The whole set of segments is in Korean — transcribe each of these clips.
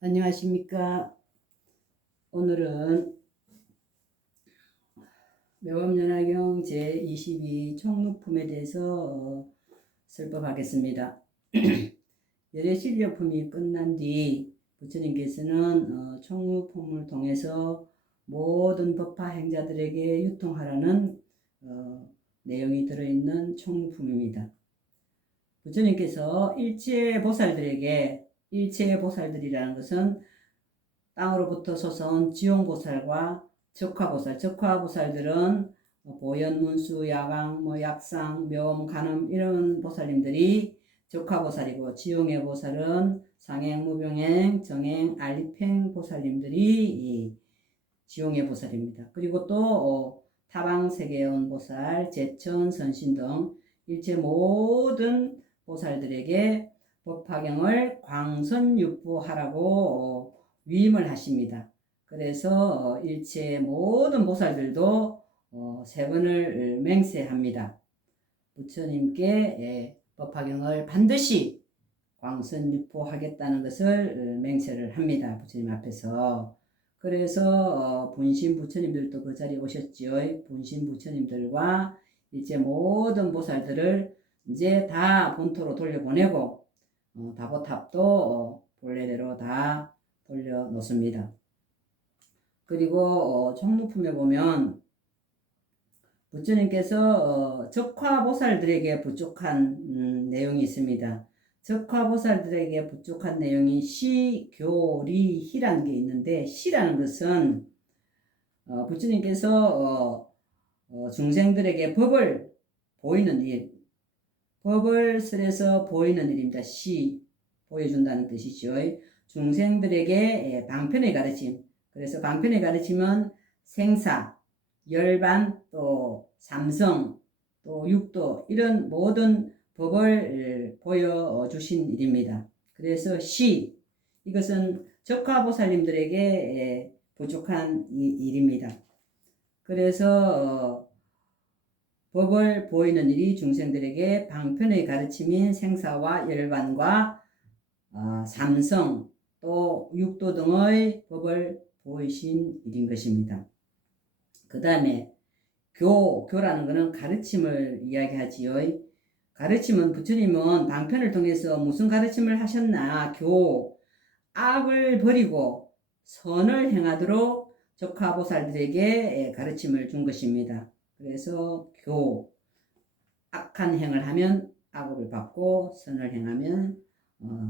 안녕하십니까. 오늘은 묘법연화경 제22 총루품에 대해서 설법하겠습니다. 열애실력품이 끝난 뒤 부처님께서는 총루품을 통해서 모든 법화 행자들에게 유통하라는 내용이 들어있는 총루품입니다. 부처님께서 일체 보살들이라는 것은 땅으로부터 솟아온 지용보살과 적화보살들은 보현문수, 야강, 약상, 묘음, 간음 이런 보살님들이 적화보살이고, 지용의 보살은 상행, 무병행, 정행, 알리팽 보살님들이 지용의 보살입니다. 그리고 또 타방세계에 온 보살, 제천, 선신 등 일체 모든 보살들에게 법화경을 광선육부하라고 위임을 하십니다. 그래서 일체 모든 보살들도 세 번을 맹세합니다. 부처님께 법화경을 반드시 광선육부하겠다는 것을 맹세를 합니다. 부처님 앞에서. 그래서 분신 부처님들도 그 자리에 오셨지요. 분신 부처님들과 이제 모든 보살들을 이제 다 본토로 돌려보내고 다보탑도 본래대로 다 돌려놓습니다. 그리고 총무품에 보면 부처님께서 적화보살들에게 부족한 내용이 있습니다. 적화보살들에게 부족한 내용이 시, 교, 리, 희라는 게 있는데, 시라는 것은 부처님께서 중생들에게 법을 보이는 일, 법을 설해서 보이는 일입니다. 시, 보여준다는 뜻이죠. 중생들에게 방편의 가르침, 그래서 방편의 가르침은 생사, 열반, 또 삼성, 또 육도 이런 모든 법을 보여주신 일입니다. 그래서 시, 이것은 적화보살님들에게 부족한 일입니다. 그래서 법을 보이는 일이 중생들에게 방편의 가르침인 생사와 열반과 삼성, 또 육도 등의 법을 보이신 일인 것입니다. 그 다음에 교라는 것은 가르침을 이야기하지요. 가르침은 부처님은 방편을 통해서 무슨 가르침을 하셨나? 악을 버리고 선을 행하도록 적화보살들에게 가르침을 준 것입니다. 그래서 악한 행을 하면 악업을 받고 선을 행하면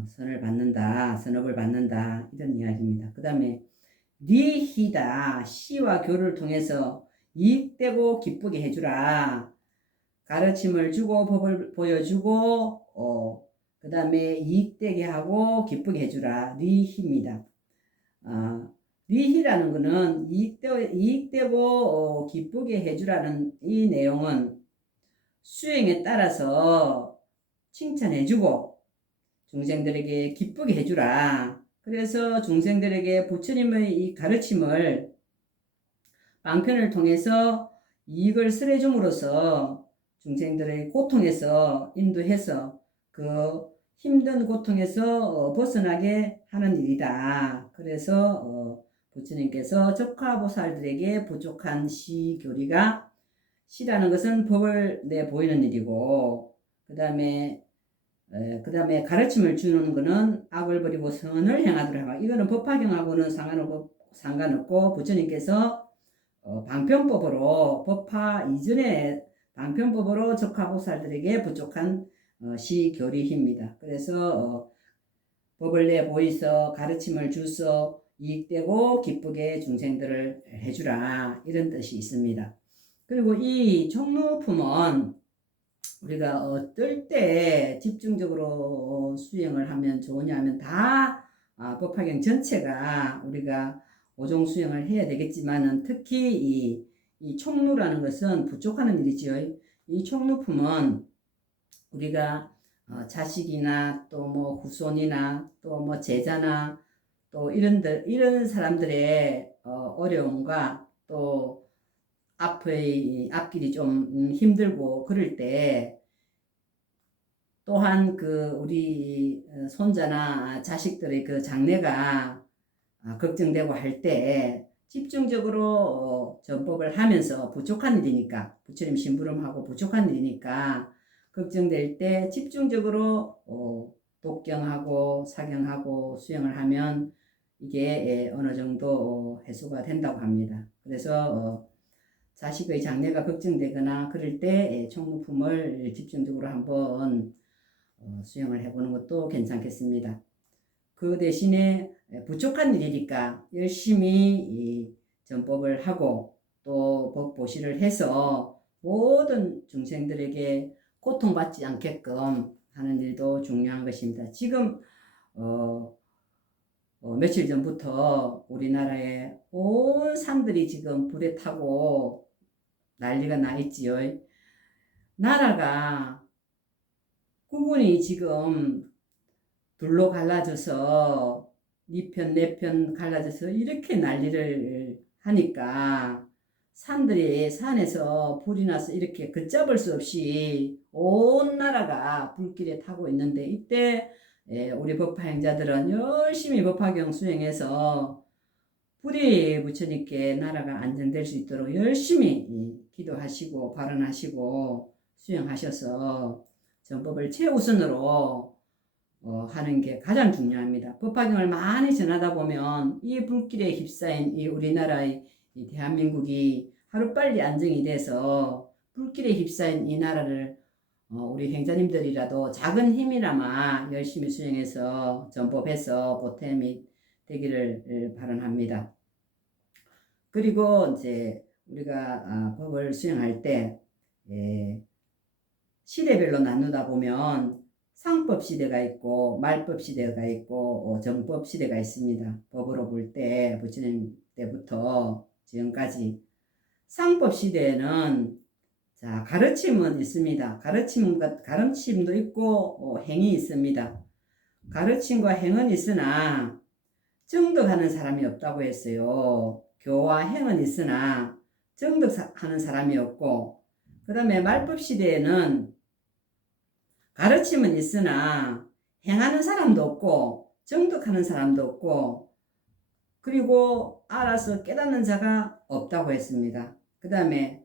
선을 받는다, 선업을 받는다, 이런 이야기입니다. 그 다음에 리히다, 시와 교를 통해서 이익되고 기쁘게 해주라. 가르침을 주고 법을 보여주고 그 다음에 이익되게 하고 기쁘게 해주라. 리히입니다. 리히라는 것은 이익되고 기쁘게 해주라는 이 내용은 수행에 따라서 칭찬해주고 중생들에게 기쁘게 해주라. 그래서 중생들에게 부처님의 이 가르침을 방편을 통해서 이익을 설해줌으로써 중생들의 고통에서 인도해서 그 힘든 고통에서 벗어나게 하는 일이다. 그래서 부처님께서 적화보살들에게 부족한 시교리가, 시라는 것은 법을 내보이는 일이고, 그 다음에 가르침을 주는 것은 악을 버리고 선을 행하도록 하고, 이거는 법화경하고는 상관없고 부처님께서 방편법으로, 법화 이전에 방편법으로 적화보살들에게 부족한 시교리입니다. 그래서 법을 내보이서 가르침을 주서 이익되고 기쁘게 중생들을 해주라, 이런 뜻이 있습니다. 그리고 이 총루품은 우리가 어떨 때 집중적으로 수행을 하면 좋으냐 하면 다 법화경 전체가 우리가 오종 수행을 해야 되겠지만은 특히 이 총루라는 것은 부족하는 일이지요. 이 총루품은 우리가 자식이나 또 뭐 후손이나 또 뭐 제자나 또 이런 사람들의 어려움과 또 앞길이 좀 힘들고 그럴 때 또한 우리 손자나 자식들의 장래가 걱정되고 할 때 집중적으로 전법을 하면서 부족한 일이니까, 부처님 심부름하고 부족한 일이니까 걱정될 때 집중적으로 독경하고 사경하고 수행을 하면 이게 어느 정도 해소가 된다고 합니다. 그래서 자식의 장래가 걱정되거나 그럴 때 총무품을 집중적으로 한번 수행을 해보는 것도 괜찮겠습니다. 그 대신에 부족한 일이니까 열심히 전법을 하고 또 법보시를 해서 모든 중생들에게 고통받지 않게끔 하는 일도 중요한 것입니다. 지금 며칠 전부터 우리나라에 온 산들이 지금 불에 타고 난리가 나 있지요. 나라가 구분이 지금 둘로 갈라져서 네 편 내 편 갈라져서 이렇게 난리를 하니까 산들이 산에서 불이 나서 이렇게 걷잡을 수 없이 온 나라가 불길에 타고 있는데 이때 우리 법화행자들은 열심히 법화경 수행해서 불이 부처님께 나라가 안정될 수 있도록 열심히 기도하시고 발언하시고 수행하셔서 전법을 최우선으로 하는 게 가장 중요합니다. 법화경을 많이 전하다 보면 이 불길에 휩싸인 이 우리나라의 이 대한민국이 하루빨리 안정이 돼서 불길에 휩싸인 이 나라를 우리 행자님들이라도 작은 힘이나마 열심히 수행해서 전법해서 보탬이 되기를 바랍니다. 그리고 이제 우리가 법을 수행할 때 시대별로 나누다 보면 상법 시대가 있고 말법 시대가 있고 정법 시대가 있습니다. 법으로 볼 때 부처님 때부터 지금까지 상법 시대에는 자 가르침은 있습니다. 가르침도 있고 행이 있습니다. 가르침과 행은 있으나 정득하는 사람이 없다고 했어요. 교와 행은 있으나 정득하는 사람이 없고, 그 다음에 말법 시대에는 가르침은 있으나 행하는 사람도 없고 정득하는 사람도 없고 그리고 알아서 깨닫는 자가 없다고 했습니다. 그 다음에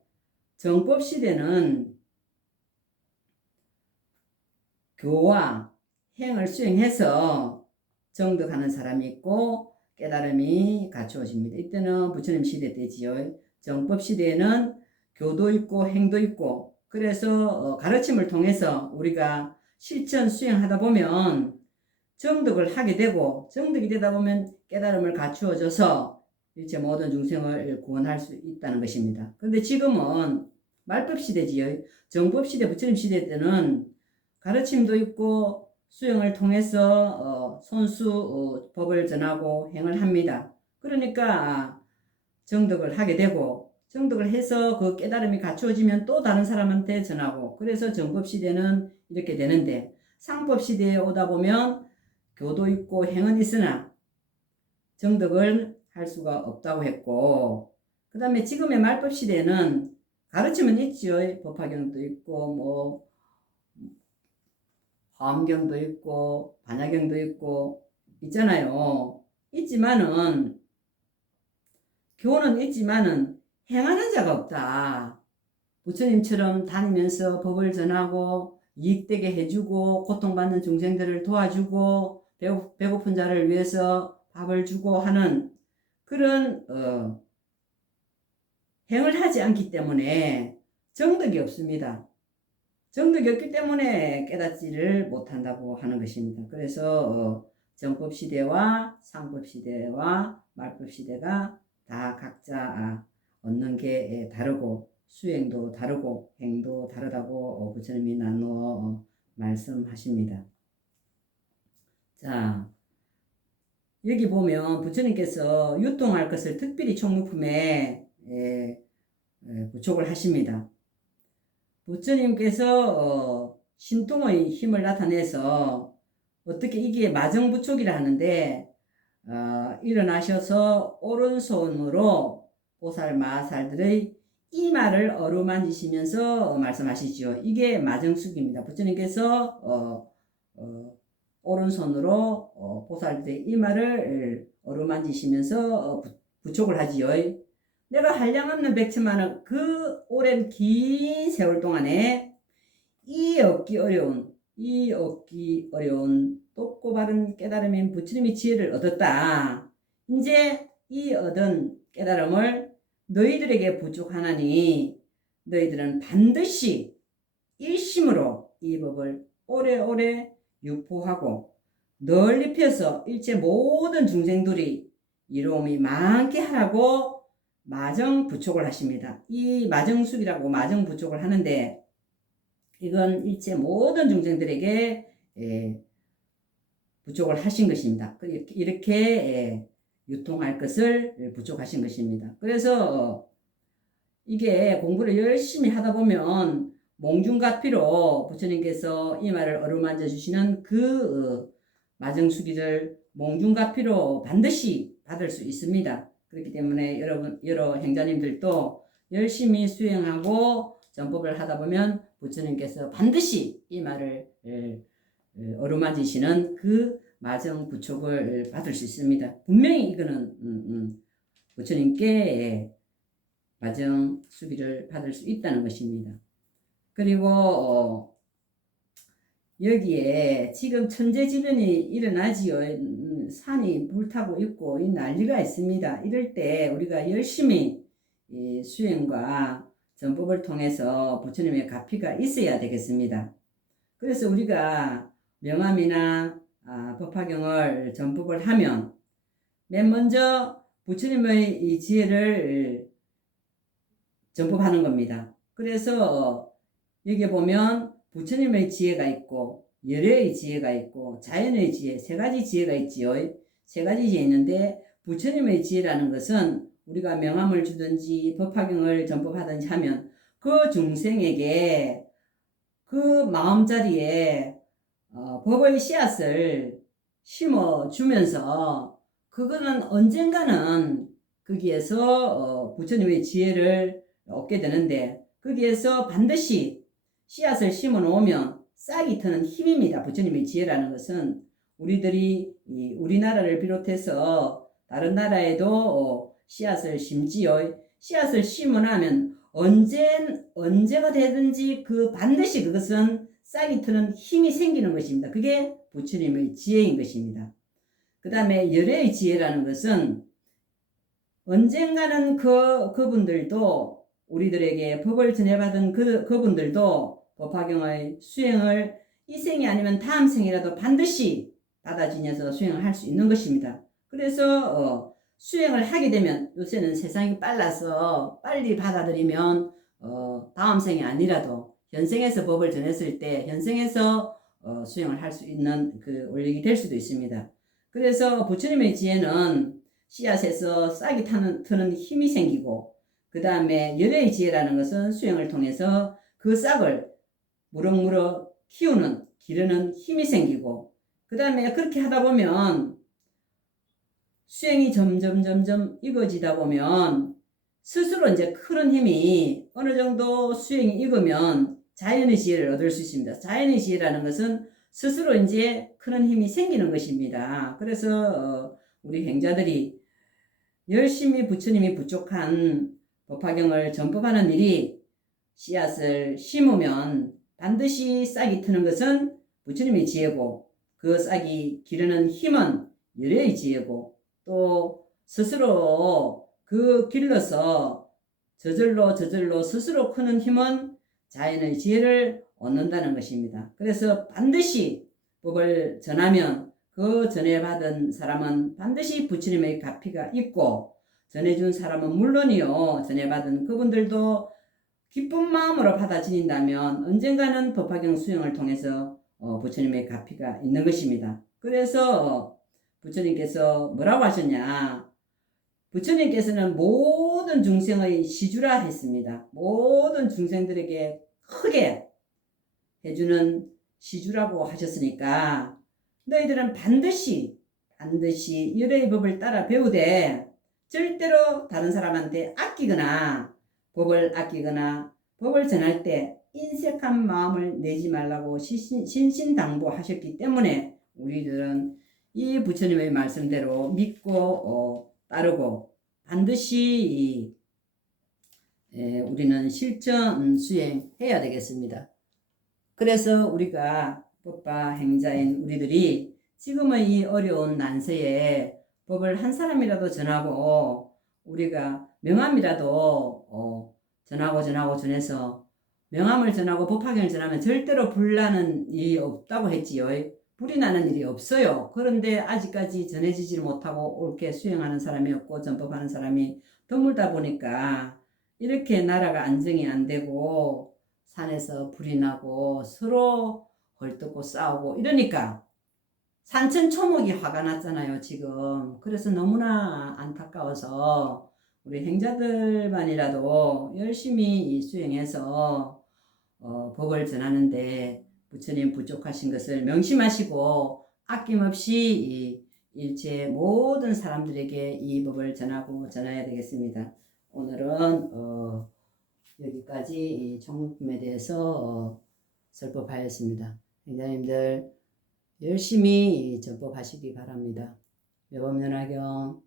정법 시대는 교와 행을 수행해서 정득하는 사람이 있고 깨달음이 갖추어집니다. 이때는 부처님 시대 때지요. 정법 시대에는 교도 있고 행도 있고 그래서 가르침을 통해서 우리가 실천 수행하다 보면 정득을 하게 되고 정득이 되다 보면 깨달음을 갖추어져서 일체 모든 중생을 구원할 수 있다는 것입니다. 그런데 지금은 말법 시대지요. 정법 시대, 부처님 시대 때는 가르침도 있고 수행을 통해서 손수 법을 전하고 행을 합니다. 그러니까 정득을 하게 되고 정득을 해서 그 깨달음이 갖추어지면 또 다른 사람한테 전하고 그래서 정법 시대는 이렇게 되는데 상법 시대에 오다 보면 교도 있고 행은 있으나 정득을 할 수가 없다고 했고 그 다음에 지금의 말법 시대는 가르침은 있죠. 법화경도 있고 뭐 화엄경도 있고 반야경도 있고 있잖아요. 있지만은 교는 있지만은 행하는 자가 없다. 부처님처럼 다니면서 법을 전하고 이익되게 해주고 고통받는 중생들을 도와주고 배고픈 자를 위해서 밥을 주고 하는 그런 행을 하지 않기 때문에 정덕이 없습니다. 정덕이 없기 때문에 깨닫지를 못한다고 하는 것입니다. 그래서 정법 시대와 상법 시대와 말법 시대가 다 각자 얻는 게 다르고 수행도 다르고 행도 다르다고 부처님이 나누어 말씀하십니다. 자, 여기 보면 부처님께서 유통할 것을 특별히 총무품에 부촉을 하십니다. 부처님께서 신통의 힘을 나타내서 어떻게 이게 마정부촉이라 하는데 일어나셔서 오른손으로 보살 마살들의 이 말을 어루만지시면서 말씀하시죠. 이게 마정숙입니다. 부처님께서 오른손으로 보살때 이 말을 어루만지시면서 부촉을 하지요. 내가 한량없는 백천만은 그 오랜 긴 세월 동안에 이 얻기 어려운 높고 바른 깨달음인 부처님의 지혜를 얻었다. 이제 이 얻은 깨달음을 너희들에게 부족하나니 너희들은 반드시 일심으로 이 법을 오래오래 유포하고 널리 펴서 일체 모든 중생들이 이로움이 많게 하라고 마정부촉을 하십니다. 이 마정숙이라고 마정부촉을 하는데 이건 일체 모든 중생들에게 부족을 하신 것입니다. 이렇게 유통할 것을 부족하신 것입니다. 그래서 이게 공부를 열심히 하다 보면 몽중가피로 부처님께서 이 말을 어루만져 주시는 그 마정수기를 몽중가피로 반드시 받을 수 있습니다. 그렇기 때문에 여러 행자님들도 열심히 수행하고 전법을 하다 보면 부처님께서 반드시 이 말을 어루만지시는 그 마정부촉을 받을 수 있습니다. 분명히 이거는 부처님께 마정수기를 받을 수 있다는 것입니다. 그리고 여기에 지금 천재지변이 일어나지요. 산이 불타고 있고 이 난리가 있습니다. 이럴 때 우리가 열심히 수행과 전법을 통해서 부처님의 가피가 있어야 되겠습니다. 그래서 우리가 명암이나 법화경을 전법을 하면 맨 먼저 부처님의 이 지혜를 전법하는 겁니다. 그래서 여기 보면 부처님의 지혜가 있고 열애의 지혜가 있고 자연의 지혜 세 가지 지혜가 있지요. 세 가지 지혜 있는데 부처님의 지혜라는 것은 우리가 명함을 주든지 법화경을 전법하든지 하면 그 중생에게 그 마음자리에 법의 씨앗을 심어주면서 그거는 언젠가는 거기에서 부처님의 지혜를 얻게 되는데 거기에서 반드시 씨앗을 심어 놓으면 싹이 트는 힘입니다. 부처님의 지혜라는 것은 우리들이 우리나라를 비롯해서 다른 나라에도 씨앗을 심지요. 씨앗을 심어 나면 언제가 되든지 반드시 그것은 싹이 트는 힘이 생기는 것입니다. 그게 부처님의 지혜인 것입니다. 그 다음에 열애의 지혜라는 것은 언젠가는 그분들도 우리들에게 법을 전해받은 그분들도 법화경의 수행을 이 생이 아니면 다음 생이라도 반드시 받아지면서 수행을 할 수 있는 것입니다. 그래서 수행을 하게 되면 요새는 세상이 빨라서 빨리 받아들이면 다음 생이 아니라도 현생에서 법을 전했을 때 현생에서 수행을 할 수 있는 그 원력이 될 수도 있습니다. 그래서 부처님의 지혜는 씨앗에서 싹이 트는 힘이 생기고 그 다음에 열애의 지혜라는 것은 수행을 통해서 그 싹을 무럭무럭 키우는 기르는 힘이 생기고 그 다음에 그렇게 하다 보면 수행이 점점 익어지다 보면 스스로 이제 크는 힘이 어느 정도 수행이 익으면 자연의 지혜를 얻을 수 있습니다. 자연의 지혜라는 것은 스스로 이제 크는 힘이 생기는 것입니다. 그래서 우리 행자들이 열심히 부처님이 부족한 법화경을 전법하는 일이 씨앗을 심으면 반드시 싹이 트는 것은 부처님의 지혜고 그 싹이 기르는 힘은 열애의 지혜고 또 스스로 길러서 저절로 스스로 크는 힘은 자연의 지혜를 얻는다는 것입니다. 그래서 반드시 법을 전하면 그 전해받은 사람은 반드시 부처님의 가피가 있고 전해준 사람은 물론이요 전해받은 그분들도 기쁜 마음으로 받아들인다면 언젠가는 법화경 수행을 통해서 부처님의 가피가 있는 것입니다. 그래서 부처님께서 뭐라고 하셨냐? 부처님께서는 모든 중생의 시주라 했습니다. 모든 중생들에게 크게 해주는 시주라고 하셨으니까 너희들은 반드시 열애의 법을 따라 배우되 절대로 다른 사람한테 아끼거나 법을 아끼거나 법을 전할 때 인색한 마음을 내지 말라고 신신당부하셨기 때문에 우리들은 이 부처님의 말씀대로 믿고 따르고 반드시 우리는 실천 수행해야 되겠습니다. 그래서 우리가 법과 행자인 우리들이 지금의 이 어려운 난세에 법을 한 사람이라도 전하고 우리가 명함이라도 전하고 전해서 명함을 전하고 법화경을 전하면 절대로 불나는 일이 없다고 했지요. 불이 나는 일이 없어요. 그런데 아직까지 전해지지 못하고 옳게 수행하는 사람이 없고 전법하는 사람이 드물다 보니까 이렇게 나라가 안정이 안 되고 산에서 불이 나고 서로 헐뜯고 싸우고 이러니까 산천초목이 화가 났잖아요 지금. 그래서 너무나 안타까워서 우리 행자들만이라도 열심히 수행해서 법을 전하는데 부처님 부족하신 것을 명심하시고 아낌없이 일체 모든 사람들에게 이 법을 전하고 전해야 되겠습니다. 오늘은 여기까지 총문품에 대해서 설법하였습니다. 행자님들 열심히 전법하시기 바랍니다. 매법연화경